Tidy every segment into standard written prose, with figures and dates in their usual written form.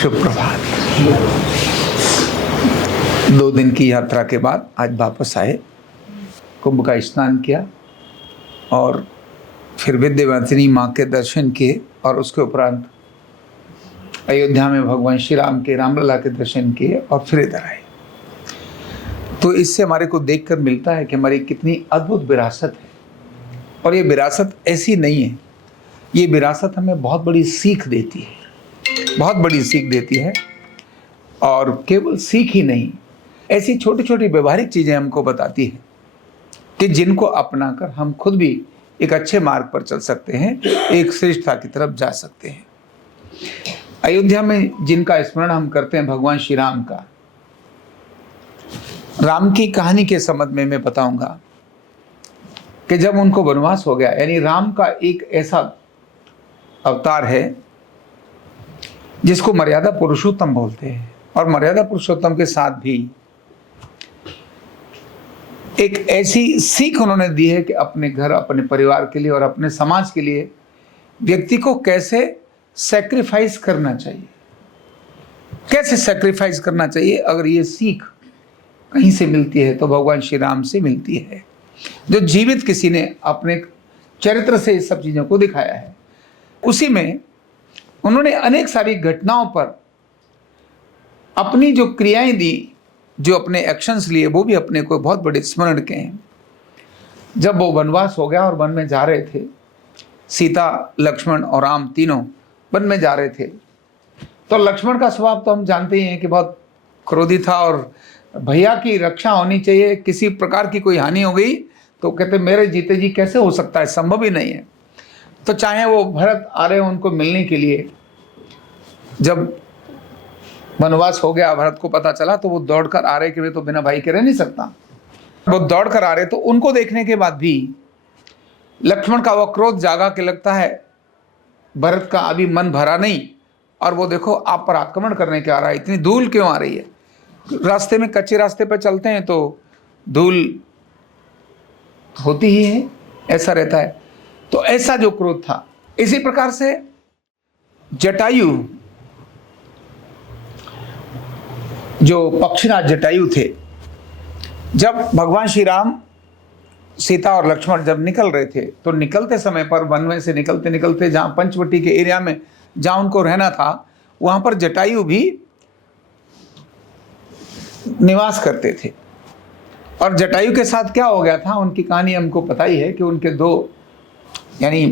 शुभ प्रभात। 2 दिन की यात्रा के बाद आज वापस आए, कुंभ का स्नान किया और फिर विद्यावासिनी माँ के दर्शन किए और उसके उपरांत अयोध्या में भगवान श्री राम के रामलला के दर्शन किए और फिर इधर आए। तो इससे हमारे को देखकर मिलता है कि हमारी कितनी अद्भुत विरासत है। और ये विरासत ऐसी नहीं है, ये विरासत हमें बहुत बड़ी सीख देती है, बहुत बड़ी सीख देती है। और केवल सीख ही नहीं, ऐसी छोटी छोटी व्यवहारिक चीज़ें हमको बताती है कि जिनको अपनाकर हम खुद भी एक अच्छे मार्ग पर चल सकते हैं, एक श्रेष्ठता की तरफ जा सकते हैं। अयोध्या में जिनका स्मरण हम करते हैं भगवान श्री राम का, राम की कहानी के संबंध में मैं बताऊंगा कि जब उनको वनवास हो गया, यानी राम का एक ऐसा अवतार है जिसको मर्यादा पुरुषोत्तम बोलते हैं। और मर्यादा पुरुषोत्तम के साथ भी एक ऐसी सीख उन्होंने दी है कि अपने घर, अपने परिवार के लिए और अपने समाज के लिए व्यक्ति को कैसे सैक्रिफाइस करना चाहिए, कैसे सैक्रिफाइस करना चाहिए। अगर ये सीख कहीं से मिलती है तो भगवान श्री राम से मिलती है, जो जीवित किसी ने अपने चरित्र से इस सब चीज़ों को दिखाया है। उसी में उन्होंने अनेक सारी घटनाओं पर अपनी जो क्रियाएं दी, जो अपने एक्शंस लिए, वो भी अपने को बहुत बड़े स्मरण के हैं। जब वो वनवास हो गया और वन में जा रहे थे, सीता, लक्ष्मण और राम तीनों वन में जा रहे थे, तो लक्ष्मण का स्वभाव तो हम जानते ही हैं कि बहुत क्रोधी था और भैया की रक्षा होनी चाहिए, किसी प्रकार की कोई हानि हो गई तो कहते मेरे जीते जी कैसे हो सकता है, संभव ही नहीं है। तो चाहे वो भरत आ रहे हो उनको मिलने के लिए, जब वनवास हो गया, भरत को पता चला तो वो दौड़कर आ रहे कि वे तो बिना भाई के रह नहीं सकता। वो दौड़कर आ रहे तो उनको देखने के बाद भी लक्ष्मण का वो क्रोध जागा के लगता है भरत का अभी मन भरा नहीं, और वो देखो आप पर आक्रमण करने के आ रहा है, इतनी धूल क्यों आ रही है। रास्ते में, कच्चे रास्ते पर चलते हैं तो धूल होती ही है, ऐसा रहता है। तो ऐसा जो क्रोध था, इसी प्रकार से जटायु, जो पक्षीराज जटायु थे, जब भगवान श्री राम, सीता और लक्ष्मण जब निकल रहे थे तो निकलते समय पर वन में से निकलते निकलते जहाँ पंचवटी के एरिया में जहाँ उनको रहना था, वहाँ पर जटायु भी निवास करते थे। और जटायु के साथ क्या हो गया था, उनकी कहानी हमको पता ही है कि उनके 2, यानी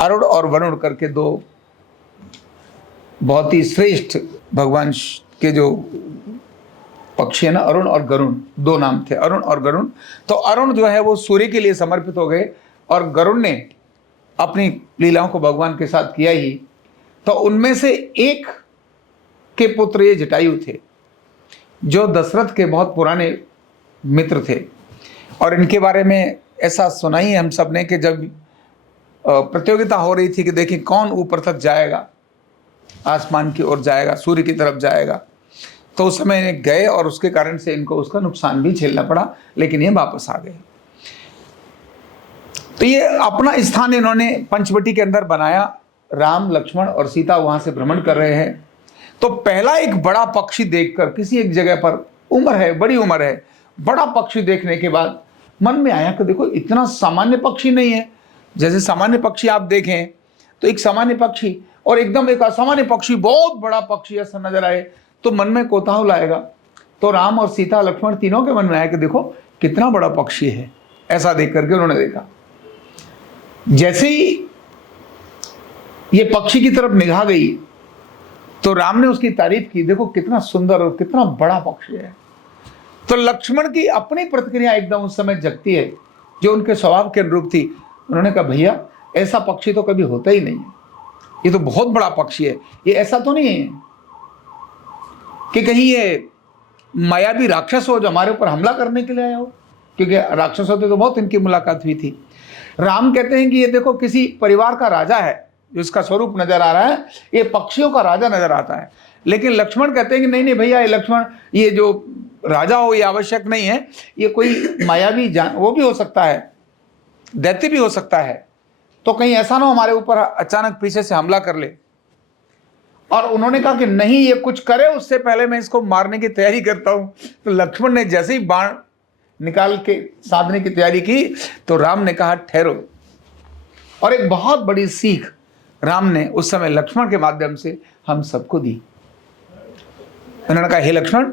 अरुण और वरुण करके 2 बहुत ही श्रेष्ठ भगवान के जो पक्षी है ना, अरुण और गरुण, 2 नाम थे, अरुण और गरुण। तो अरुण जो है वो सूर्य के लिए समर्पित हो गए और गरुण ने अपनी लीलाओं को भगवान के साथ किया ही। तो उनमें से एक के पुत्र ये जटायु थे, जो दशरथ के बहुत पुराने मित्र थे। और इनके बारे में ऐसा सुना ही हम सब ने कि जब प्रतियोगिता हो रही थी कि देखिए कौन ऊपर तक जाएगा, आसमान की ओर जाएगा, सूर्य की तरफ जाएगा, तो उस समय गए और उसके कारण से इनको उसका नुकसान भी झेलना पड़ा, लेकिन ये वापस आ गए। तो ये अपना स्थान इन्होंने पंचवटी के अंदर बनाया। राम, लक्ष्मण और सीता वहां से भ्रमण कर रहे हैं। तो पहला एक बड़ा पक्षी देखकर, किसी एक जगह पर, उम्र है, बड़ी उम्र है, बड़ा पक्षी देखने के बाद मन में आया कि देखो इतना सामान्य पक्षी नहीं है। जैसे सामान्य पक्षी आप देखें तो एक सामान्य पक्षी और एकदम एक असामान्य पक्षी, बहुत बड़ा पक्षी ऐसा नजर आए तो मन में कौतूहल आएगा। तो राम और सीता, लक्ष्मण तीनों के मन में आया कि देखो कितना बड़ा पक्षी है। ऐसा देख करके उन्होंने देखा। जैसे ही ये पक्षी की तरफ निगाह गई तो राम ने उसकी तारीफ की, देखो कितना सुंदर और कितना बड़ा पक्षी है। तो लक्ष्मण की अपनी प्रतिक्रिया एकदम उस समय जगती है, जो उनके स्वभाव के अनुरूप थी। उन्होंने कहा भैया ऐसा पक्षी तो कभी होता ही नहीं है, ये तो बहुत बड़ा पक्षी है। ये ऐसा तो नहीं है कि कहीं ये मायावी राक्षस हो जो हमारे ऊपर हमला करने के लिए आया हो, क्योंकि राक्षसों से तो बहुत इनकी मुलाकात हुई थी। राम कहते हैं कि ये देखो किसी परिवार का राजा है, जिसका स्वरूप नजर आ रहा है, ये पक्षियों का राजा नजर आता है। लेकिन लक्ष्मण कहते हैं कि नहीं नहीं भैया, ये लक्ष्मण, ये जो राजा हो ये आवश्यक नहीं है, ये कोई मायावी वो भी हो सकता है, दैत्य भी हो सकता है। तो कहीं ऐसा ना हमारे ऊपर अचानक पीछे से हमला कर ले। और उन्होंने कहा कि नहीं, ये कुछ करे उससे पहले मैं इसको मारने की तैयारी करता हूं। तो लक्ष्मण ने जैसे ही बाण निकाल के साधने की तैयारी की तो राम ने कहा ठहरो। और एक बहुत बड़ी सीख राम ने उस समय लक्ष्मण के माध्यम से हम सबको दी। उन्होंने कहा, हे लक्ष्मण,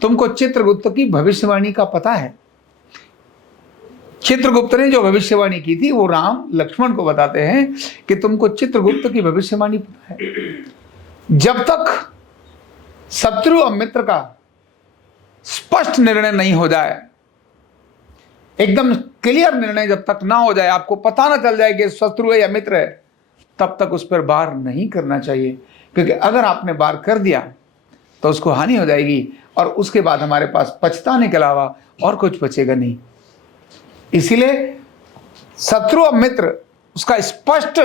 तुमको चित्रगुप्त की भविष्यवाणी का पता है। चित्रगुप्त ने जो भविष्यवाणी की थी वो राम लक्ष्मण को बताते हैं कि तुमको चित्रगुप्त की भविष्यवाणी पता है। जब तक शत्रु और मित्र का स्पष्ट निर्णय नहीं हो जाए, एकदम क्लियर निर्णय जब तक ना हो जाए, आपको पता ना चल जाए कि शत्रु है या मित्र है, तब तक उस पर वार नहीं करना चाहिए। क्योंकि अगर आपने वार कर दिया तो उसको हानि हो जाएगी और उसके बाद हमारे पास पछताने के अलावा और कुछ बचेगा नहीं। इसीलिए शत्रु और मित्र उसका स्पष्ट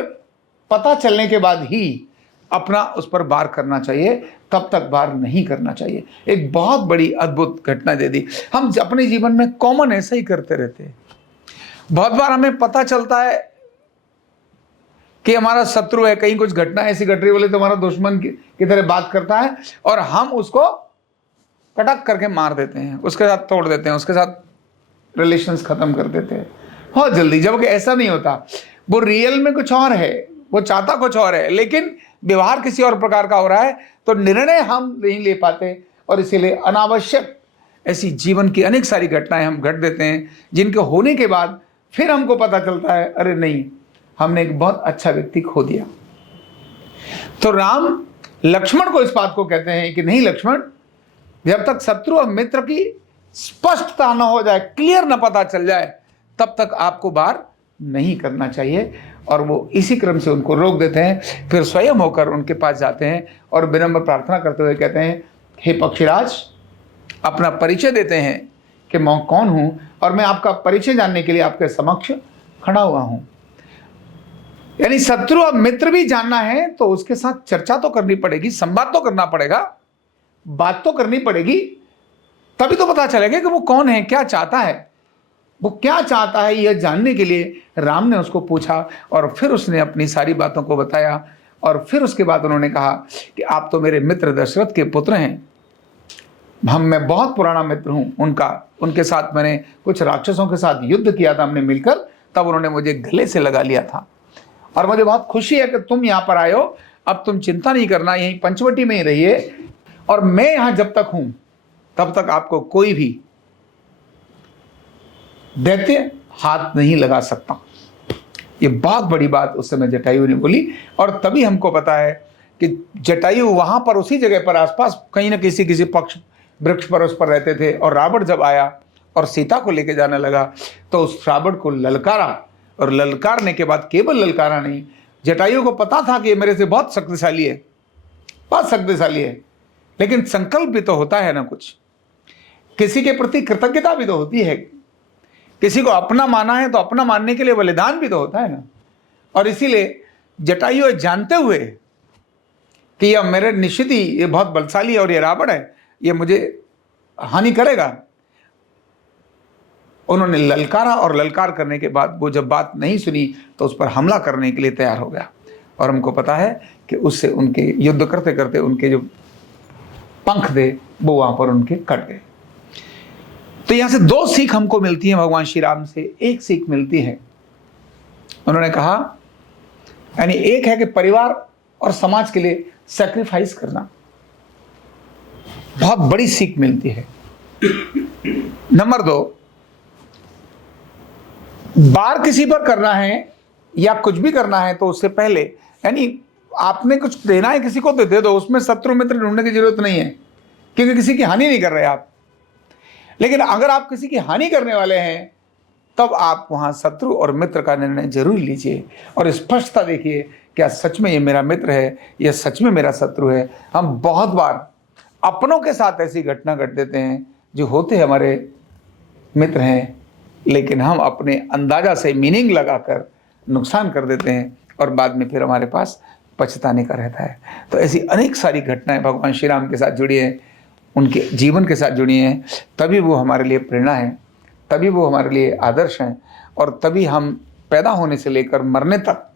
पता चलने के बाद ही अपना उस पर वार करना चाहिए, तब तक वार नहीं करना चाहिए। एक बहुत बड़ी अद्भुत घटना दे दी। हम अपने जीवन में कॉमन ऐसा ही करते रहते हैं। बहुत बार हमें पता चलता है कि हमारा शत्रु है, कहीं कुछ घटना ऐसी घट रही बोले तो हमारा दुश्मन की तरह बात करता है और हम उसको कटक करके मार देते हैं, उसके साथ तोड़ देते हैं, उसके साथ रिलेशंस खत्म कर देते हैं बहुत जल्दी। जबकि ऐसा नहीं होता, वो रियल में कुछ और है, वो चाहता कुछ और है, लेकिन व्यवहार किसी और प्रकार का हो रहा है। तो निर्णय हम नहीं ले पाते और इसीलिए अनावश्यक ऐसी जीवन की अनेक सारी घटनाएं हम घट देते हैं, जिनके होने के बाद फिर हमको पता चलता है अरे नहीं, हमने एक बहुत अच्छा व्यक्ति खो दिया। तो राम लक्ष्मण को इस बात को कहते हैं कि नहीं लक्ष्मण, जब तक शत्रु और मित्र की स्पष्टता न हो जाए, क्लियर न पता चल जाए, तब तक आपको वार नहीं करना चाहिए। और वो इसी क्रम से उनको रोक देते हैं। फिर स्वयं होकर उनके पास जाते हैं और विनम्र प्रार्थना करते हुए कहते हैं, हे पक्षीराज, अपना परिचय देते हैं कि मैं कौन हूं और मैं आपका परिचय जानने के लिए आपके समक्ष खड़ा हुआ हूं। यानी शत्रु और मित्र भी जानना है तो उसके साथ चर्चा तो करनी पड़ेगी, संवाद तो करना पड़ेगा, बात तो करनी पड़ेगी, तभी तो पता चलेगा कि वो कौन है, क्या चाहता है। वो क्या चाहता है यह जानने के लिए राम ने उसको पूछा और फिर उसने अपनी सारी बातों को बताया। और फिर उसके बाद उन्होंने कहा कि आप तो मेरे मित्र दशरथ के पुत्र हैं। मैं बहुत पुराना मित्र हूं उनके साथ मैंने कुछ राक्षसों के साथ युद्ध किया था हमने मिलकर, तब उन्होंने मुझे गले से लगा लिया था। और मुझे बहुत खुशी है कि तुम यहाँ पर आए हो। अब तुम चिंता नहीं करना, यहीं पंचवटी में ही रहिए और मैं यहाँ जब तक हूं तब तक आपको कोई भी दैत्य हाथ नहीं लगा सकता। ये बहुत बड़ी बात उस समय जटायु ने बोली। और तभी हमको पता है कि जटायु वहां पर उसी जगह पर आसपास कहीं ना किसी पक्ष वृक्ष पर उस पर रहते थे। और रावण जब आया और सीता को लेके जाने लगा तो उस रावण को ललकारा, और ललकारने के बाद केवल ललकारा नहीं, जटायु को पता था कि ये मेरे से बहुत शक्तिशाली है, बहुत शक्तिशाली है, लेकिन संकल्प भी तो होता है ना, कुछ किसी के प्रति कृतज्ञता भी तो होती है, किसी को अपना माना है तो अपना मानने के लिए बलिदान भी तो होता है ना। और इसीलिए जटायु जानते हुए कि यह मेरे निश्चित ही ये बहुत बलशाली है और ये रावण है, ये मुझे हानि करेगा, उन्होंने ललकारा और ललकार करने के बाद वो जब बात नहीं सुनी तो उस पर हमला करने के लिए तैयार हो गया। और हमको पता है कि उससे उनके युद्ध करते करते उनके जो पंख थे वो वहां पर उनके कट गए। तो यहां से दो सीख हमको मिलती है भगवान श्री राम से। एक सीख मिलती है, उन्होंने कहा, यानी एक है कि परिवार और समाज के लिए सैक्रिफाइस करना, बहुत बड़ी सीख मिलती है। नंबर 2, वार किसी पर करना है या कुछ भी करना है तो उससे पहले, यानी आपने कुछ देना है किसी को तो दे दो, उसमें शत्रु मित्र ढूंढने की जरूरत नहीं है, क्योंकि किसी की हानि नहीं कर रहे आप। लेकिन अगर आप किसी की हानि करने वाले हैं तब आप वहां शत्रु और मित्र का निर्णय जरूर लीजिए और स्पष्टता देखिए, क्या सच में ये मेरा मित्र है या सच में मेरा शत्रु है। हम बहुत बार अपनों के साथ ऐसी घटना घट देते हैं जो होते हमारे मित्र हैं, लेकिन हम अपने अंदाजा से मीनिंग लगाकर नुकसान कर देते हैं और बाद में फिर हमारे पास पछताने का रहता है। तो ऐसी अनेक सारी घटनाएं भगवान श्री राम के साथ जुड़ी हैं, उनके जीवन के साथ जुड़ी हैं, तभी वो हमारे लिए प्रेरणा है, तभी वो हमारे लिए आदर्श हैं। और तभी हम पैदा होने से लेकर मरने तक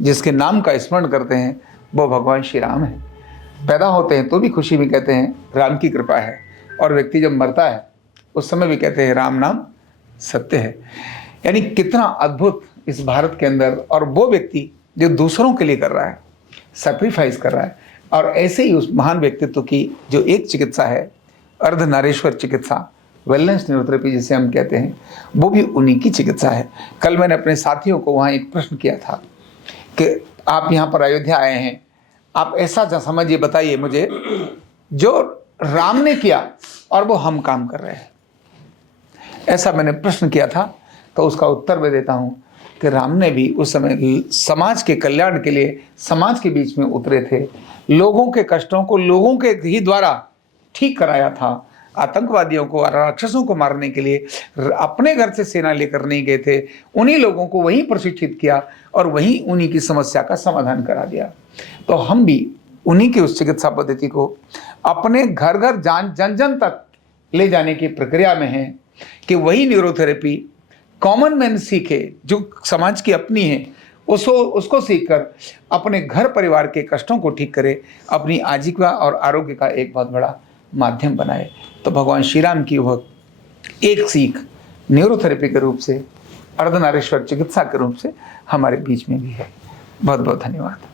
जिसके नाम का स्मरण करते हैं वो भगवान श्री राम है। पैदा होते हैं तो भी खुशी में कहते हैं राम की कृपा है, और व्यक्ति जब मरता है उस समय भी कहते हैं राम नाम सत्य है। यानी कितना अद्भुत इस भारत के अंदर, और वो व्यक्ति जो दूसरों के लिए कर रहा है, सैक्रिफाइस कर रहा है। और ऐसे ही उस महान व्यक्तित्व की जो एक चिकित्सा है, अर्धनारीश्वर चिकित्सा, वेलनेस न्यूरोथेरेपी जिसे हम कहते हैं, वो भी उन्हीं की चिकित्सा है। कल मैंने अपने साथियों को वहाँ एक प्रश्न किया था कि आप यहाँ पर अयोध्या आए हैं, आप ऐसा समझिए, बताइए मुझे जो राम ने किया और वो हम काम कर रहे हैं, ऐसा मैंने प्रश्न किया था। तो उसका उत्तर मैं देता हूँ कि राम ने भी उस समय समाज के कल्याण के लिए समाज के बीच में उतरे थे, लोगों के कष्टों को लोगों के ही द्वारा ठीक कराया था। आतंकवादियों को, राक्षसों को मारने के लिए अपने घर से सेना लेकर नहीं गए थे, उन्हीं लोगों को वहीं प्रशिक्षित किया और वहीं उन्हीं की समस्या का समाधान करा दिया। तो हम भी उन्हीं की उस चिकित्सा पद्धति को अपने घर घर जन जन तक ले जाने की प्रक्रिया में हैं कि वही न्यूरोथेरेपी कॉमन मैन सीखे, जो समाज की अपनी है, उसको सीखकर अपने घर परिवार के कष्टों को ठीक करे, अपनी आजीविका और आरोग्य का एक बहुत बड़ा माध्यम बनाए। तो भगवान श्री राम की वह एक सीख न्यूरोथेरेपी के रूप से, अर्धनारीश्वर चिकित्सा के रूप से हमारे बीच में भी है। बहुत बहुत धन्यवाद।